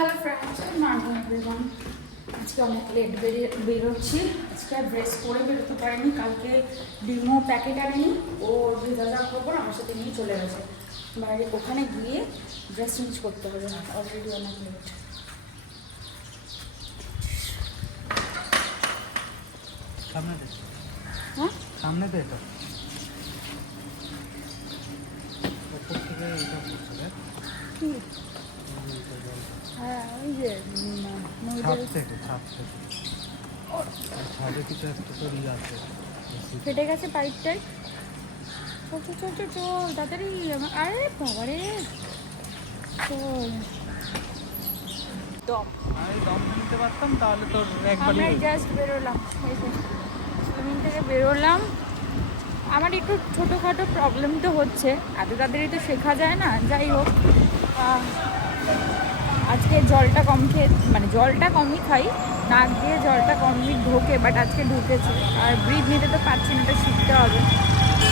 Hello friends, morning everyone. আজকে অনেক late বেরোচ্ছি। আজকে আর ড্রেস পরে বেরোতে পারিনি। কালকে ডিমো প্যাকেট আনেনি, ও ভেজা জামা কাপড় আমার সাথে নিয়ে চলে গেছে বাইরে। ওখানে গিয়ে ড্রেস চেঞ্জ করতে হবে, অলরেডি অনেক লেট। হ্যাঁ সামনে তো এটা কি? হ্যাঁ ওই যে ছাদে কিছু একটা তো ই আছে, ফেটে গেছে পাইপটাই। চল চল চল চল চল তাড়াতাড়ি। আরে বাবারে চল। দম দম নিতে পারতাম তাহলে তোর আমরা জাস্ট বেরোলাম, সুইমিং থেকে বেরোলাম। আমার একটু ছোটোখাটো প্রবলেম তো হচ্ছে, এত তাড়াতাড়ি তো শেখা যায় না। যাই হোক, আজকে জলটা কম খেয়ে, মানে জলটা কমই খাই, নাক দিয়ে জলটা কমই ঢোকে, বাট আজকে ঢুকেছে। আর ব্রিথ নিতে তো পারছি না, এটা শিখতে হবে।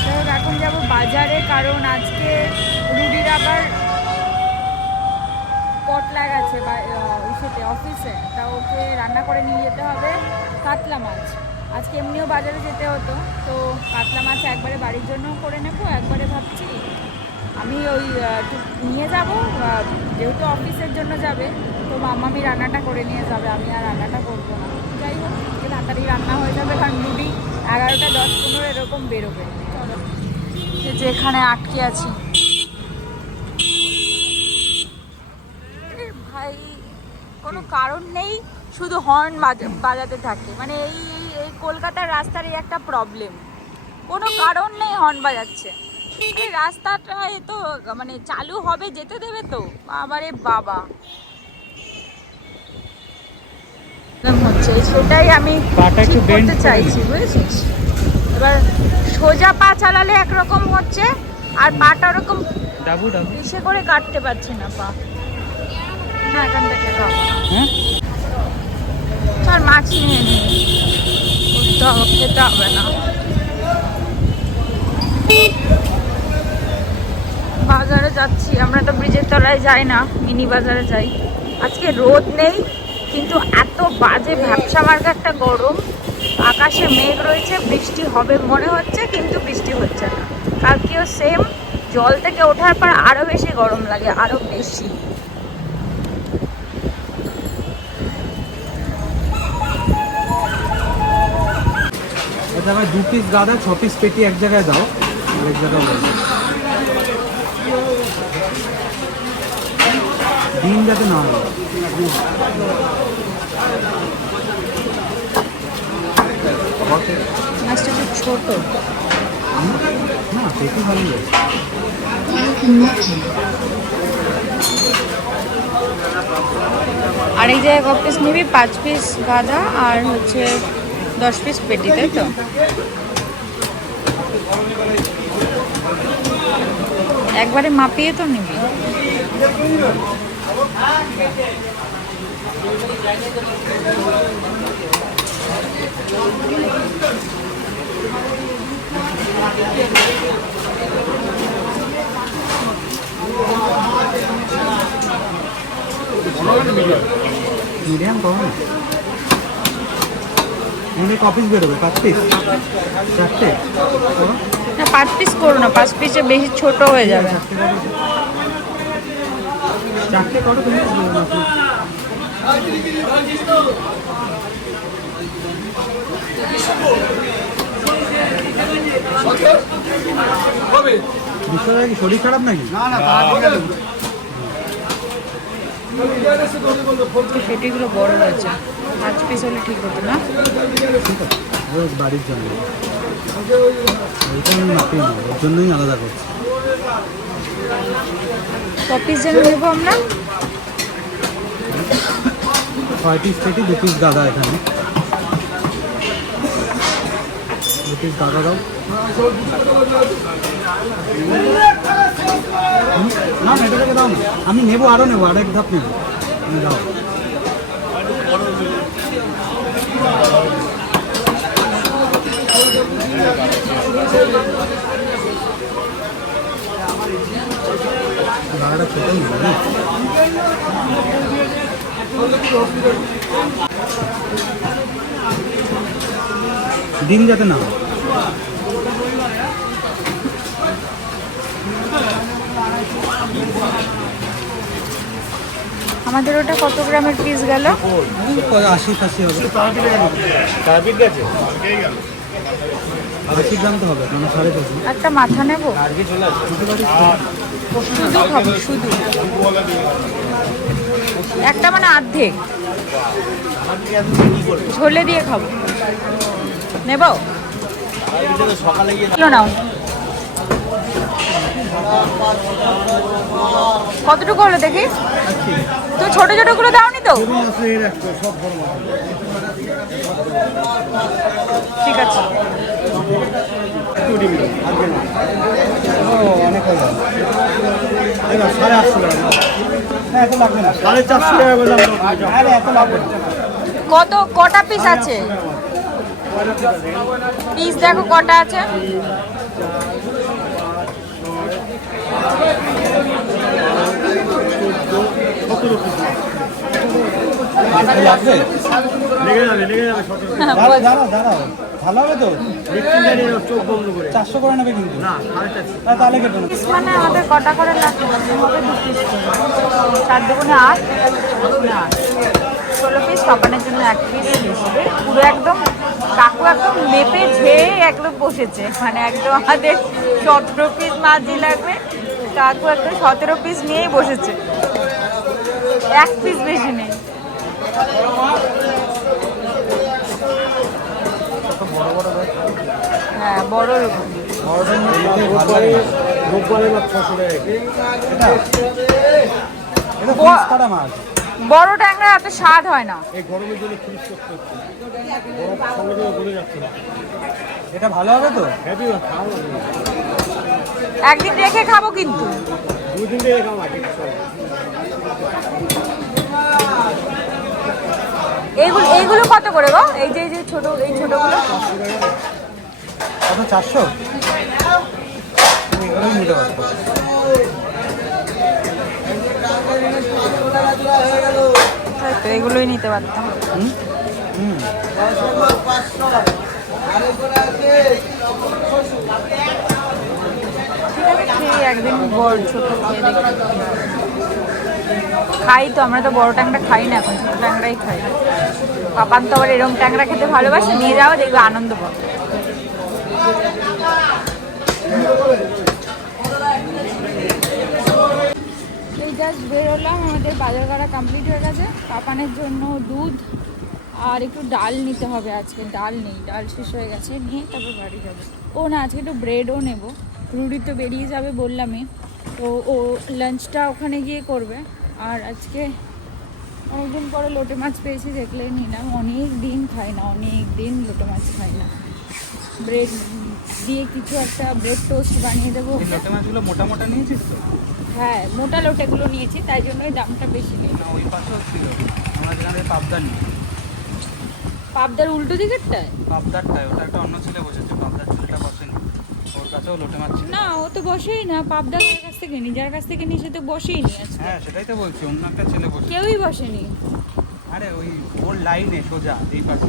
যাই হোক, এখন যাবো বাজারে, কারণ আজকে রুডির আবার পটলাগ আছে বা ইসেতে অফিসে, তা ওকে রান্না করে নিয়ে যেতে হবে কাতলা মাছ। আজকে এমনিও বাজারে যেতে হতো, তো কাতলা মাছ একবারে বাড়ির জন্যও করে নেবো, একবারে ভাবছি আমি ওই নিয়ে যাব, যেহেতু অফিসের জন্য যাবে, তো মাম্মামি রান্নাটা করে নিয়ে যাবে, আমি আর রান্নাটা করবো না। যাই হোক, তাড়াতাড়ি রান্না হয়ে যাবে, কারণ রুডি 11টা 10-15 এরকম বেরোবে। চলো, যেখানে আটকে আছি ভাই, কোনো কারণ নেই, শুধু হর্ন বাজাতে থাকে। মানে এই কলকাতার রাস্তার এই একটা প্রবলেম, কোনো কারণ নেই হর্ন বাজাচ্ছে। এই রাস্তাটা তো মানে চালু হবে, যেতে দেবে তো? আবারে বাবা হচ্ছে, সেটাই আমি ঠিক করতে চাইছি, বুঝেছিস? এবার সোজা পা চালালে একরকম হচ্ছে, আর পাটা ওরকম ইসে করে কাটতে পারছি না পা। না, এখান থেকে আর মাছ নিয়ে নিই, খেতে হবে না। বাজারে যাচ্ছি, আমরা তো ব্রিজের তলায় যাই না, মিনি বাজারে যাই। আজকে রোদ নেই, কিন্তু এত বাজে ভ্যাপসা মার্কা একটা গরম। আকাশে মেঘ রয়েছে, বৃষ্টি হবে মনে হচ্ছে, কিন্তু বৃষ্টি হচ্ছে না। কালকেও সেম, জল থেকে ওঠার পর আরো বেশি গরম লাগে, আরো বেশি। ভাই 2 পিস গাদা 6 পিস পেটি এক জায়গায় দাও, এক জায়গায় ডিম যাতে না হয়। মাছটা খুব ছোট না, পেটি ভালো লাগে। আর এই জায়গায় ক পিস নিবি? 5 পিস গাদা আর হচ্ছে 10 পিস পেটি, তাই তো? একবারে মাপিয়ে তো নিবি। মিডিয়াম কম এমনি ক পিস বেরোবে? 5 পিস? 4টে না, 5 পিস করো না, 5 পিসে বেশি ছোট হয়ে যাবে। 4টে করো তুমি। বিষয়টা কি শরীর খারাপ নাকি? পেটিগুলো বড় হয়েছে, 5 পিস হলে ঠিক হতো না? বাড়ির জন্য ওইটা আমি মাপিয়ে নেব, ওর জন্যই আলাদা করছি। ক পিস যেন নেবো আমরা? 6 পিস পেটি, 2 পিস গাদা। এখানে 2 পিস গাদা দাও। না এটা থেকে দাও না, আমি নেবো, আরও নেবো, আরেক ধাপ নেবো, তুমি দাও। গাড়াটা ছোটো নেবো না। ডিম যাতে না হয়। আমাদের ওটা কত গ্রামের পিস গেল? 80-85 হবে। 80 গ্রাম তো হবে, কারণ 4.5। একটা মাথা নেব, শুধু খাবো শুধু একটা, মানে অর্ধেক ঝোলে দিয়ে খাবো। নেব নাও। কতটুকু হলো দেখি? তুমি ছোট ছোট গুলো দাওনি তো? ঠিক আছে। অনেক হলো। 850 টাকা। এত লাগবে না, 450 টাকা বললাম। আরে এত লাগবে না। কটা পিস আছে? পিস দেখো কটা আছে। দাঁড়াও, ভালো হবে তো? 400 করে নেবে কিন্তু। না, তাহলে কেটে নেবে। মানে আমাদের কটা করে লাগবে? হবে 2 পিস, 4 দুগুণে 8, 16 পিস। পাপানের জন্য 1 পিস পুরো একদম। কাকু একদম মেপে ঝেয়ে একদম বসেছে, মানে একদম আমাদের 17 পিস মাছই লাগবে। কাকু একদম 17 পিস নিয়েই বসেছে, 1 পিস বেশি নেই। হ্যাঁ, বড় বড় ট্যাংরা এত স্বাদ হয় না। এটা ভালো হবে তো? একদিন রেখে খাবো কিন্তু। এইগুলো কত করে গো? এই যে ছোট, এই ছোটগুলো কত? 400? এগুলোই নিতে পারবো। তো এগুলোই নিতে পারতাম। একদিন বড় ছোট খেয়ে দেখি। খাই তো, আমরা তো বড় ট্যাংরা খাই না এখন, ছোট ট্যাংরাই খাই। পাপান তো আবার এরকম ট্যাংরা খেতে ভালোবাসে, নিয়ে যাওয়া দেখবে আনন্দ পাবে। এই জাস্ট বেরোলাম, আমাদের বাজার করা কমপ্লিট হয়ে গেছে। পাপানের জন্য দুধ আর একটু ডাল নিতে হবে। আজকে ডাল নেই, ডাল শেষ হয়ে গেছে, নিয়ে তারপর বাড়ি যাবে। ও না, আজকে একটু ব্রেডও নেব। রুডি তো বেরিয়ে যাবে বললামই, তো ও লাঞ্চটা ওখানে গিয়ে করবে। আর আজকে অনেকদিন পরে লোটে মাছ পেয়েছি, দেখলেই নিলাম। অনেক দিন খাই না, অনেক দিন লোটে মাছ খাই না। ব্রেড দিয়ে কিছু একটা ব্রেড টোস্ট বানিয়ে দেবো। লোটে মাছগুলো মোটা মোটা নিয়েছিস তো? হ্যাঁ, মোটা লোটেগুলো নিয়েছি, তাই জন্যই দামটা বেশি নেই। ওই পাশেও ছিল, আমরা যেখানে পাবদা নিই। পাবদার উল্টো দিকেরটায়? পাবদারটায়, ওটা একটা অন্য ছেলে বসেছে, পাবদার ছেলেটা বসেনি। ওর কাছেও লোটে মাছ ছিল। না, ও তো বসেই না। পাবদা কার কাছ থেকে নিই? যার কাছ থেকে নিই সে তো বসেই নি আজকে। হ্যাঁ, সেটাই তো বলছি, অন্য একটা ছেলে বসে। কেউই বসেনি। আরে ওই ওর লাইনে সোজা এই পাশে।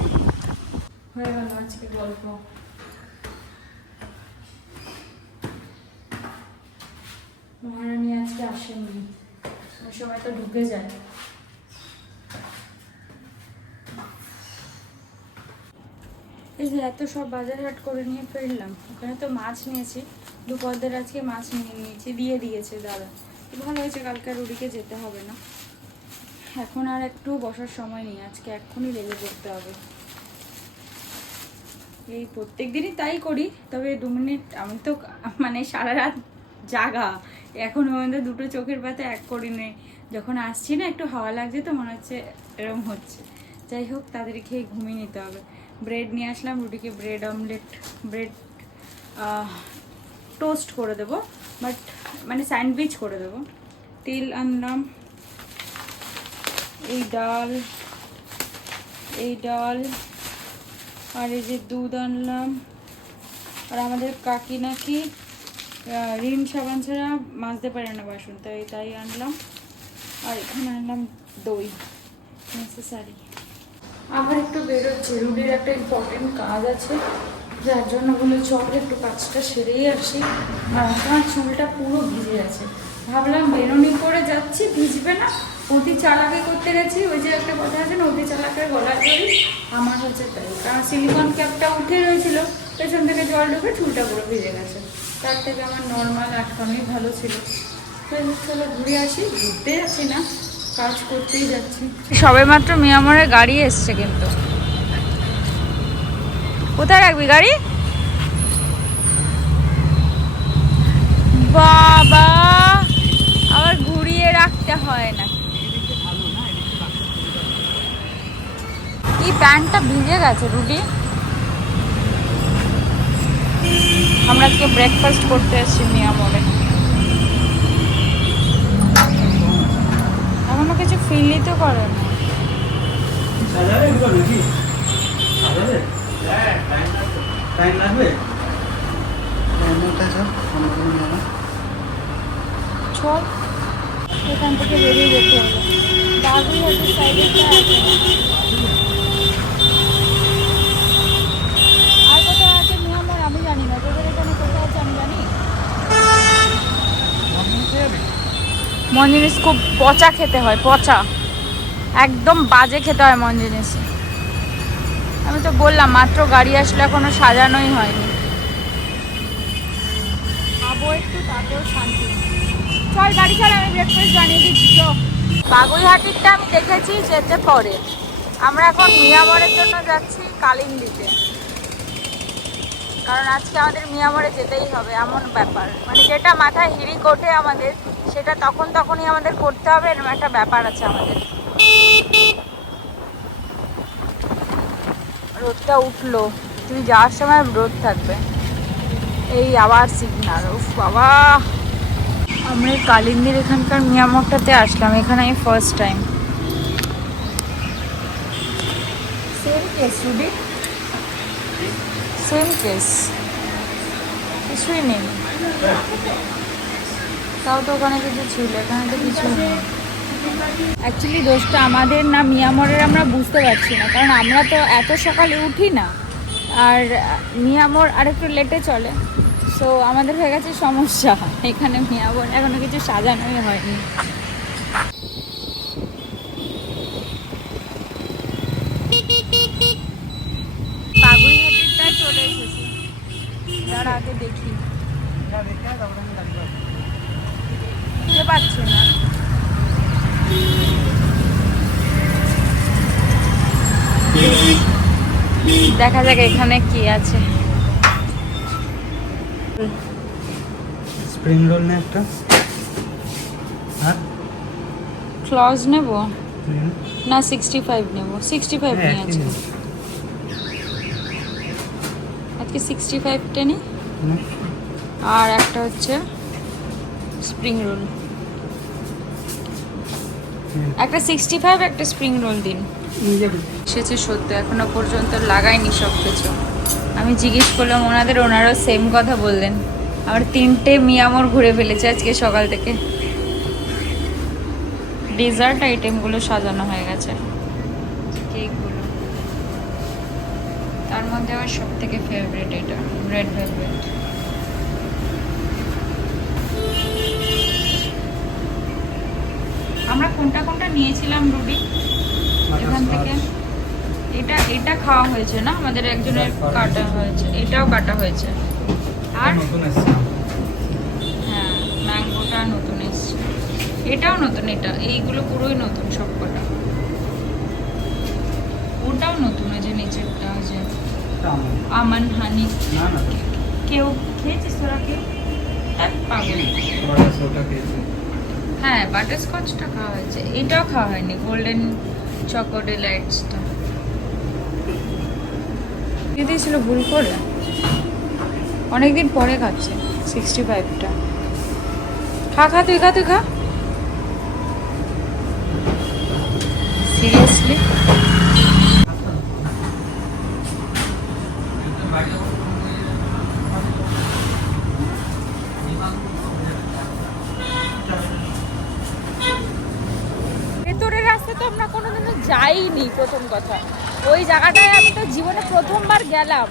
হয়ে গেল আজকে গল্প। মহারানী আজকে আসেনি, ওই সময় তো ঢুকে যায়। এই যে এত সব বাজার হাট করে নিয়ে ফিরলাম। ওখানে তো মাছ নিয়েছি, দুপদের আজকে মাছ নিয়ে নিয়েছি, দিয়ে দিয়েছে দাদা। ভালো হয়েছে, কালকে রুডিকে যেতে হবে না। এখন আর একটু বসার সময় নেই, আজকে এক্ষুনি লেগে পড়তে হবে। এই প্রত্যেক দিনই তাই করি, তবে 2 মিনিট আমি তো মানে সারা রাত জাগা, এখন পর্যন্ত দুটো চোখের পাতা এক করি নেই। যখন আসছি না, একটু হাওয়া লাগছে তো মনে হচ্ছে এরকম হচ্ছে। যাই হোক, তাড়াতাড়ি খেয়ে ঘুমিয়ে নিতে হবে। ব্রেড নিয়ে আসলাম, রুটিকে ব্রেড অমলেট, ব্রেড টোস্ট করে দেবো, বাট মানে স্যান্ডউইচ করে দেবো। তেল আনলাম, এই ডাল আর এই যে দুধ আনলাম। আর আমাদের কাকি নাকি রিন সাবান ছাড়া মাজতে পারে না বাসন, তাই আনলাম। আর এখানে আনলাম দই। নেসেসারি। আবার একটু বেরোচ্ছে, রুডির একটা ইম্পর্টেন্ট কাজ আছে, যার জন্য বলে চল একটু কাজটা সেরেই আসি। আর আমার চুলটা পুরো ভিজে আছে, ভাবলাম বেরোনি করে যাচ্ছি, ভিজবে না, অতি চালাকি করতে গেছি। ওই যে একটা কথা আছে না, অতি চালাকের গলায় ধরি, আমার হচ্ছে তাই। কারণ সিলিকন ক্যাপটা উঠে রয়েছিল, পেছন থেকে জল ঢুকে চুলটা পুরো ভিজে গেছে। তার থেকে আমার নর্মাল আটকানোই ভালো ছিল। চলো ঘুরে আসি, ঘুরতে যাচ্ছি না, কাজ করতেই যাচ্ছি। সবে মাত্র মিয়ামরের গাড়ি এসছে, কিন্তু কোথায় রাখবি গাড়ি? বাবা, আবার ঘুরিয়ে রাখতে হয় না। কি প্যান্টটা ভিজে গেছে রুডি। আমরা আজকে ব্রেকফাস্ট করতে এসেছি মিয়ামরে। এখনো কিছু ফিলই তো করে না। টাইম লাগবে? চল, এখান থেকে বেরিয়ে যেতে হলো। বাগুইহাটির সাইডেরটা আছে। আর কোথাও আছে মিয়ামর আমি জানি না, তোদের এখানে কোথাও আছে আমি জানি। মন জিনিস খুব পচা খেতে হয়, পচা একদম বাজে খেতে হয় মন জিনিস। আমি তো বললাম মাত্র গাড়ি আসলে এখনো সাজানোই হয়নি। খাবো একটু, তারপর শান্তি। চল গাড়ি ছাড়া, আমি ব্রেকফাস্ট জানিয়ে দিচ্ছি। তো বাগুইহাটিরটা আমি দেখেছি, যেতে পরে আমরা এখন মিয়ামরের জন্য যাচ্ছি কালিন্দিতে। কারণ আজকে আমাদের মিয়ামরে যেতেই হবে, এমন ব্যাপার। মানে যেটা মাথায় হিড়িক ওঠে আমাদের, সেটা তখনই আমাদের করতে হবে, এরকম একটা ব্যাপার আছে আমাদের। রোদটা উঠলো, তুই যাওয়ার সময় রোদ থাকবে। এই আবার সিগনাল, উফ বাবা। আমরা কালিন্দির এখানকার মিয়ামরটাতে আসলাম, এখানে আমি ফার্স্ট টাইম। সেম কেস রুডি, সেম কেস, কিছুই নেই। তাও তো ওখানে কিছু ছিল, এখানে তো কিছু নেই। অ্যাকচুয়ালি দোষটা আমাদের না মিয়ামরের, আমরা বুঝতে পারছি না, কারণ আমরা তো এত সকালে উঠি না, আর মিয়ামর আরেকটু লেটে চলে। সো আমাদের হয়ে গেছে সমস্যা, এখানে মিয়ামর এখনো কিছু সাজানোই হয়নি। বাগুইহাটিরটায় চলে এসেছি, তার আগে দেখি, বুঝতে পারছি না। দেখা যাক এখানে কি আছে। স্প্রিং রোল নে একটা। হ্যাঁ, ক্লজ নেব না 65 নেব? 65 হ্যাঁ, নিয়ে আছে আজকে, 65টা নি। আর একটা হচ্ছে স্প্রিং রোল, একটা 65, একটা স্প্রিং রোল দিন। এসেছে সত্যি, এখনো পর্যন্ত লাগাইনি সব কিছু। আমি জিজ্ঞেস করলাম ওনাদের, ওনারাও সেম কথা বললেন। আমার 3টে মিয়ামর ঘুরে ফেলেছে আজকে সকাল থেকে। ডেজার্ট আইটেমগুলো সাজানো হয়ে গেছে, কেকগুলো। তার মধ্যে আমার সব থেকে ফেভারিট এটা রেড ভেলভেট। আমরা কোনটা কোনটা নিয়েছিলাম রুডি এখান থেকে? এটা খাওয়া হয়েছে না, আমাদের একজনের কাটা হয়েছে, এটাও কাটা হয়েছে। আর হ্যাঁ, ম্যাঙ্গোটা নতুন এসছে, এটাও নতুন, এইগুলো পুরোই নতুন সব কটা। ওটাও নতুন, ওই যে নিচেরটা, ওই যে আমান হানি। কেউ খেয়েছিস তোরা? কেউ পাগল। হ্যাঁ, বাটারস্কচটা খাওয়া হয়েছে, এটাও খাওয়া হয়নি, গোল্ডেন চকো ডিলাইটসটা দিয়ে দিয়েছিল ভুল করে। অনেকদিন পরে খাচ্ছে 65টা। খা, তুই খা। সিরিয়াসলি ভেতরের রাস্তা তো আমরা কোনোদিন কোনোদিনও যাইনি। প্রথম কথা ওই জায়গাটায় আমি তো জীবনে প্রথমবার গেলাম।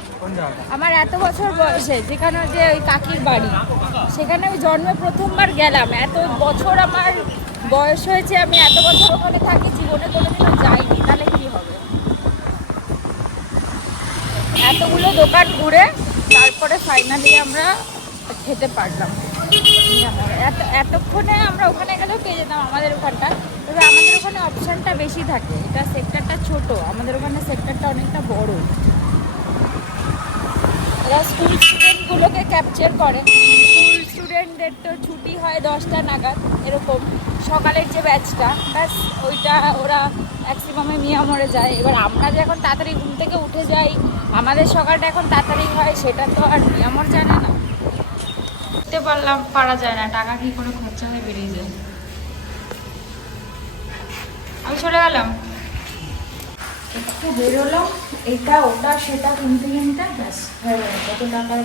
আমার এত বছর বয়সে, যেখানে যে ওই কাকির বাড়ি, সেখানে আমি জন্মে প্রথমবার গেলাম। এত বছর আমার বয়স হয়েছে, আমি এত বছর ওখানে থাকি, জীবনে কোনোদিনও যাইনি। তাহলে কি হবে? এতগুলো দোকান ঘুরে তারপরে ফাইনালি আমরা খেতে পারলাম। এতক্ষণে আমরা ওখানে গেলেও পেয়ে যেতাম আমাদের ওখানটা, তবে আমাদের ওখানে অপশানটা বেশি থাকে। এটা সেক্টরটা ছোট, আমাদের ওখানে সেক্টরটা অনেকটা বড়। এরা স্কুল স্টুডেন্টগুলোকে ক্যাপচার করে। স্কুল স্টুডেন্টদের তো ছুটি হয় 10টা নাগাদ, এরকম সকালের যে ব্যাচটা, ব্যাস ওইটা ওরা ম্যাক্সিমামে মিয়ামরে যায়। এবার আমরা যে এখন তাড়াতাড়ি ঘুম থেকে উঠে যাই, আমাদের সকালটা এখন তাড়াতাড়ি হয়, সেটা তো আর মিয়ামর জানে না। উঠতে পারা যায় না, টাকা কি করে খরচা হয়ে বেরিয়ে যায়। আমি চলে গেলাম, একটু বেরোলাম, এটা ওটা সেটা কিনতে কিনতে ব্যাস হয়ে গেল। কত টাকার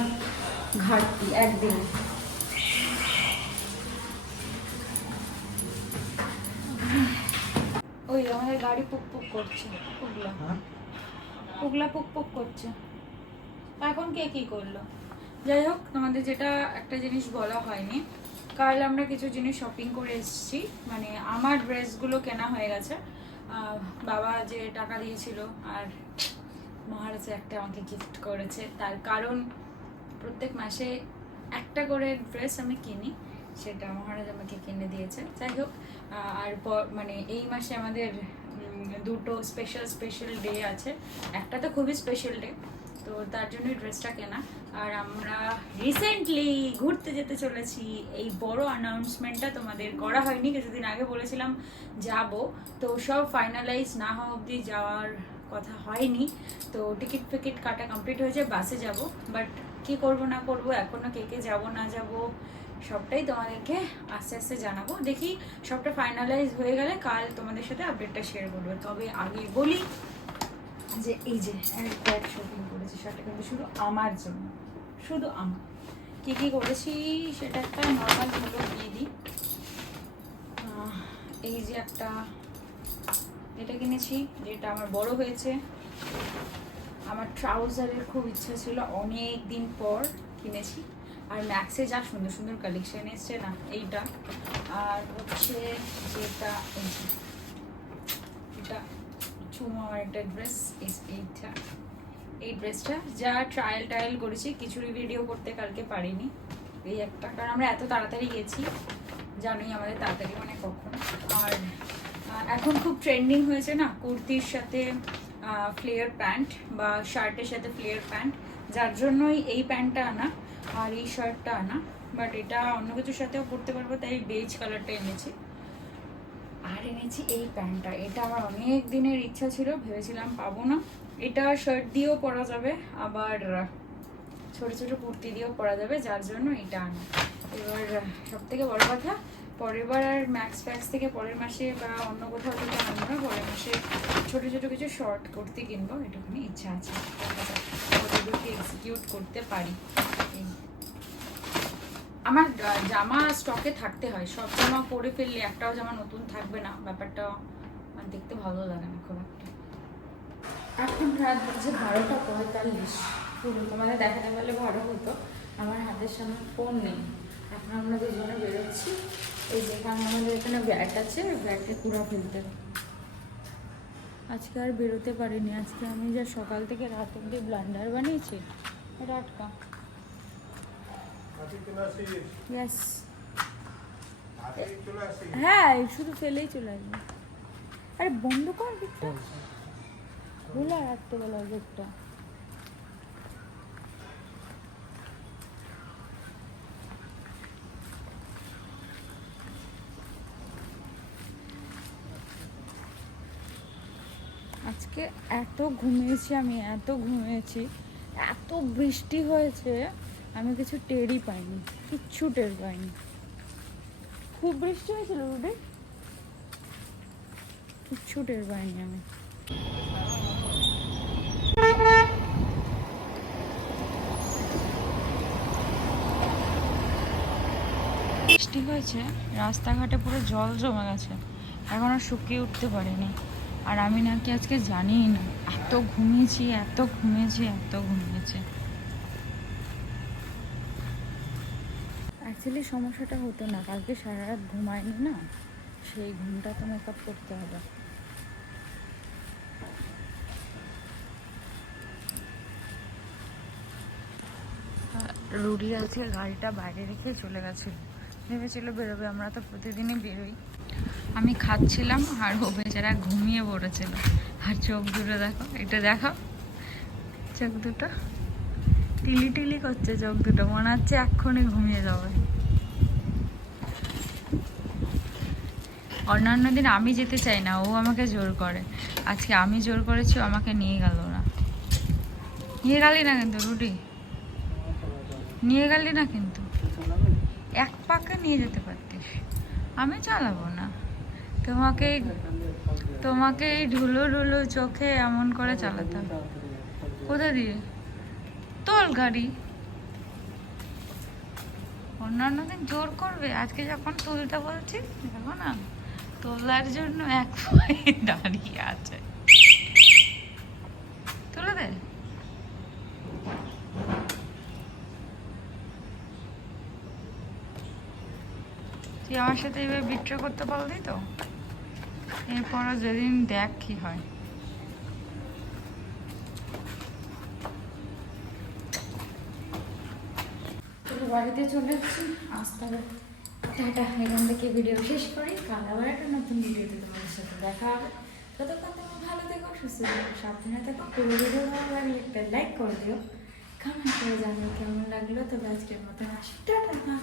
ঘাটতি একদিন। ওই আমাদের গাড়ি পুক পুক করছে, পুগলা পুক পুক করছে। এখন কে কি করলো? যাই হোক, তোমাদের যেটা একটা জিনিস বলা হয়নি, কাল আমরা কিছু জিনিস শপিং করে এসেছি। মানে আমার ড্রেসগুলো কেনা হয়ে গেছে। বাবা যে টাকা দিয়েছিল আর মহারাজ একটা আমাকে গিফট করেছে। তার কারণ প্রত্যেক মাসে একটা করে ড্রেস আমি কিনি, সেটা মহারাজ আমাকে কিনে দিয়েছে। যাই হোক, আর মানে এই মাসে আমাদের দুটো স্পেশাল ডে আছে। একটা তো খুবই স্পেশাল ডে, তো তার জন্যই ড্রেসটা কেনা। আর আমরা রিসেন্টলি ঘুরতে যেতে চলেছি। এই বড় অ্যানাউন্সমেন্টটা তোমাদের করা হয়নি, কিছুদিন আগে বলেছিলাম যাব, তো সব ফাইনালাইজ না হওয়া অবধি যাওয়ার কথা হয়নি। তো টিকিট ফিকিট কাটা কমপ্লিট হয়েছে, বাসে যাব। বাট কি করব না করব, এখনো কে যাব না যাব সবটাই তোমাদেরকে আস্তে আস্তে জানাবো। দেখি সবটা ফাইনালাইজ হয়ে গেলে কাল তোমাদের সাথে আপডেটটা শেয়ার করবো। তবে আগে বলি যে এই যে এক ব্যাগ শপিং করেছি, সেটা কিন্তু শুধু আমার জন্য, শুধু আমার। কী কী করেছি সেটা একটা নর্মাল হলো দিয়ে দিই। এই যে একটা এটা কিনেছি, যেটা আমার বড় হয়েছে। আমার ট্রাউজারের খুব ইচ্ছা ছিল, অনেক দিন পর কিনেছি। আর ম্যাক্সে যা সুন্দর সুন্দর কালেকশন এসছে না, এইটা। আর হচ্ছে যেটা এটা চুমো আমার একটা ড্রেস, এইটা এই ড্রেসটা যা ট্রায়াল করেছি, কিছুরই ভিডিও করতে কালকে পারিনি। এই একটা, কারণ আমরা এত তাড়াতাড়ি গেছি, জানোই আমাদের তাড়াতাড়ি মানে কখন। আর এখন খুব ট্রেন্ডিং হয়েছে না কুর্তির সাথে ফ্লেয়ার প্যান্ট বা শার্টের সাথে ফ্লেয়ার প্যান্ট, যার জন্যই এই প্যান্টটা আনা আর এই শার্টটা আনা। বাট এটা অন্য কিছুর সাথেও পরতে পারবো, তাই বেজ কালারটা এনেছি। আর এনেছি এই প্যান্টটা, এটা আমার অনেক দিনের ইচ্ছা ছিল, ভেবেছিলাম পাবো না। এটা শার্ট দিয়েও পরা যাবে, আবার ছোট ছোট কুর্তি দিয়েও পরা যাবে, যার জন্য এটা আনা। এবার সব থেকে বড় কথা, পরের বার আর ম্যাক্স ফ্যাক্স থেকে পরের মাসে বা অন্য কোথাও থেকে আনবো না, পরের মাসে ছোটো ছোটো কিছু শর্ট কুর্তি কিনবো, এটুকুনি ইচ্ছা আছে। ওদেরকে এক্সিকিউট করতে পারি। আমার জামা স্টকে থাকতে হয়, সব জামা পরে ফেললে একটাও জামা নতুন থাকবে না, ব্যাপারটা মানে দেখতে ভালো লাগে না খুব একটা। এখন রাত বাজে 12:45, তোমাদের দেখাতে পারলে ভালো হতো। আমার হাতের সামনে ফোন নেই, এখন আমরা দুজনে বেরোচ্ছি। এই যেখানে আমাদের এখানে ব্যাট আছে, ব্যাটে কুড়া ফেলতে। আজকে আর বেরোতে পারিনি, আজকে আমি যা সকাল থেকে রাত অব্দি ব্লান্ডার বানিয়েছি। এটা আটকা। ইয়েস, হ্যাঁ শুধু ফেলেই চলে আসবে। আরে বন্ধ কর গেটটা, খোলা রাখতে বলো গেটটা। আজকে এত ঘুমিয়েছি আমি, এত ঘুমিয়েছি, এত বৃষ্টি হয়েছে, আমি কিছু টেরই পাইনি, কিচ্ছু টের পাইনি। খুব বৃষ্টি হয়েছিল রুডে, কিচ্ছু টের পাইনি আমি। বৃষ্টি হয়েছে, রাস্তাঘাটে পুরো জল জমে গেছে, এখনো শুকিয়ে উঠতে পারিনি। আর আমি নাকি আজকে জানিই না, এত ঘুমিয়েছি এত ঘুমিয়েছি এত ঘুমিয়েছি। অ্যাকচুয়ালি সমস্যাটা হতো না, কালকে সারা রাত ঘুমায়নি না, সেই ঘুমটা তো মেকআপ করতে হবে। রুডি আজকে গাড়িটা বাইরে রেখে চলে গেছিল, ভেবেছিল বেরোবে, আমরা তো প্রতিদিনই বেরোই। আমি খাচ্ছিলাম আর ও বেচারা ঘুমিয়ে পড়েছিল। আর চোখ দুটো দেখো, এটা দেখো চোখ দুটো টিলি টিলি করছে, চোখ দুটো মনে হচ্ছে এক্ষুনি ঘুমিয়ে যাবে। অন্যান্য দিন আমি যেতে চাই না, ও আমাকে জোর করে, আজকে আমি জোর করেছি, ও আমাকে নিয়ে গেল না। নিয়ে গেলি না কিন্তু রুডি, নিয়ে গেলি না কিন্তু, এক পাকে নিয়ে যেতে পারতিস। আমি চালাবো না তোমাকে, তোমাকে এই ঢুলো ঢুলো চোখে এমন করে চালাতে হবে। কোথা দিয়ে তোল গাড়ি, অন্যান্য দিন জোর করবে, আজকে যখন তুলতে বলছি দেখো না, তোলার জন্য এক পায়ে দাঁড়িয়ে আছে। তুলে দে। তুই আমার সাথে এইভাবে বিট্রে করতে পারলি তো, এরপরও যেদিন দেখ কি হয়। বাড়িতে চলে এসেছি, আসতে হবে। টাটা, এখান থেকে ভিডিও শেষ করি, কাল আবার একটা নতুন ভিডিওতে তোমাদের সাথে দেখা হবে। ততক্ষণ তুমি ভালো থেকো, সুস্থ থেকো, সাবধানে থেকো। পুরো ভিডিও ভালো লাগলে একটা লাইক করে দিও, কমেন্ট করে জানিও কেমন লাগলো। তবে আজকের মতন আসি, টাটা।